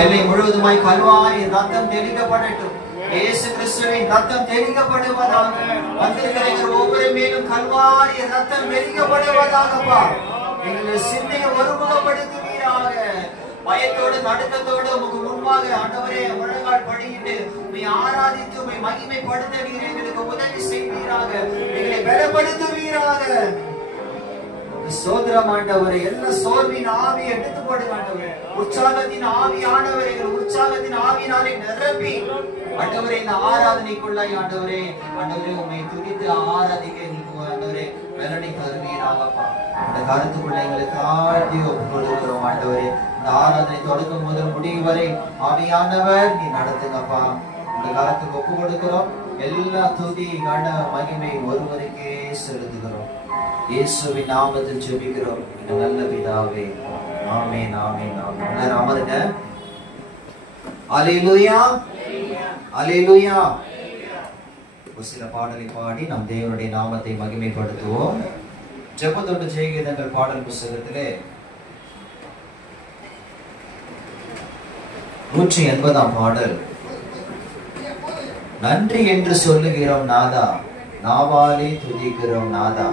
எல்லை முழுவதுமாய் கல்வாரி ரத்தம் தெளிக்கப்படட்டும். இயேசு கிறிஸ்துவின் ரத்தம் தெளிக்கப்படுவதாக. வந்திருக்கிற ஒவ்வொரு மேலும் கல்வாரி ரத்தம் தெளிக்கப்படுவதாகப்பா. எங்களுடைய சிந்தையை ஒருமுகப்படுத்துவீராக. பயத்தோடு நடுக்கத்தோடு உமக்கு முன்பாக ஆண்டவரே முழங்கால் படியிட்டு உம்மை ஆராதித்து உம்மை மகிமைப்படுத்த நீர் எங்களுக்கு உதவி செய்வீராக. எங்களை பலப்படுத்துவீராக. சோதரம் ஆண்டவரே, எல்லா சோர்வின் ஆவி எடுத்து போடுங்க ஆண்டவரே. உற்சாகத்தின் ஆவி ஆண்டவரே, உற்சாகத்தின் ஆவியினாலே நிரப்பி ஆண்டவரே இந்த ஆராதனைக்குள்ளாய் ஆண்டவரே உம்மை துதித்து ஆராதிக்க எங்களுக்கு ஆண்டவரே வெள்ளனை தருவீராகப்பா. இந்த கருத்துக்குள்ள எங்களை தாழ்த்தி ஒப்புக்கொள்கிறோம் ஆண்டவரே. இந்த ஆராதனை தொடங்கும் முதல் முடிவு வரை ஆவியானவர் நீ நடத்துங்கப்பா. இந்த காலத்துக்கு ஒப்பு கொடுக்கிறோம். எல்லா துதி கன மகிமை ஒருவருக்கே செலுத்துகிறோம். இயேசுவின் நாமத்தில் ஜெபிக்கிறோம் எங்கள் நல்ல பிதாவே. ஆமென் ஆமென் ஆமென். அமருங்க. அல்லேலூயா அல்லேலூயா. ஒரு சில பாடலை பாடி நம் தேவனுடைய நாமத்தை மகிமைப்படுத்துவோம். ஜெபத்தோடு ஜெயகீதங்கள் பாடல் புத்தகத்திலே 180ஆம் பாடல். நன்றி என்று சொல்லுகிறோம் நாதா, நாவாலே துதிக்கிறோம் நாதா.